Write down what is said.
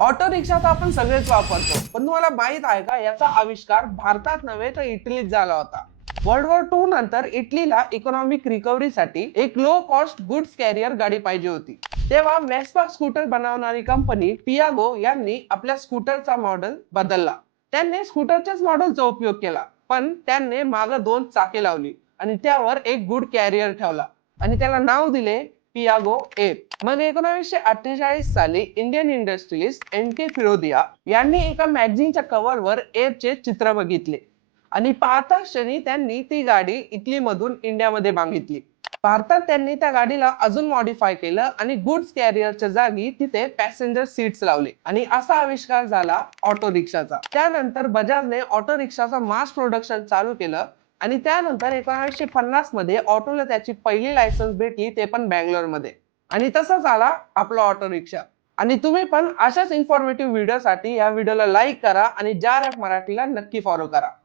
Auto rickshaw तर आपण सगळेच वापरतो, पण तुम्हाला माहित आहे का याचा आविष्कार भारतात नव्हे तर इटलीत झाला होता. वर्ल्ड वॉर टू नंतर इटलीला इकॉनॉमिक रिकव्हरीसाठी एक लो कॉस्ट गुड्स कॅरियर गाडी पाहिजे होती. तेव्हा वेस्पा स्कूटर बनवणारी कंपनी पियागो यांनी आपल्या स्कूटरचा मॉडेल बदलला. त्यांनी स्कूटरच्याच मॉडेलचा उपयोग केला, पण त्यांनी मागं दोन चाके लावली आणि त्यावर एक गुड कॅरियर ठेवला आणि त्याला नाव दिले पियागो एप. मग 1948 साली इंडियन इंडस्ट्रियलिस्ट एन के फिरोदिया यांनी एका मॅगझिनच्या कव्हरवर एपचे चित्र बघितले आणि पाहता क्षणी त्यांनी ती गाडी इटलीमधून इंडियामध्ये मागितली. भारतात त्यांनी त्या गाडीला अजून मॉडिफाय केलं आणि गुड्स कॅरियरच्या जागी तिथे पॅसेंजर सीट्स लावले आणि असा आविष्कार झाला ऑटो रिक्षाचा. त्यानंतर बजाजने ऑटो रिक्षाचा मास प्रोडक्शन चालू केलं आणि त्यानंतर 1950 मध्ये ऑटोला त्याची पहिली लायसन्स भेटली, ते पण बँगलोरमध्ये. आणि तसंच आला आपला ऑटो रिक्षा. आणि तुम्ही पण अशाच इन्फॉर्मेटिव्ह व्हिडिओसाठी या व्हिडिओला लाईक करा आणि जार मराठीला नक्की फॉलो करा.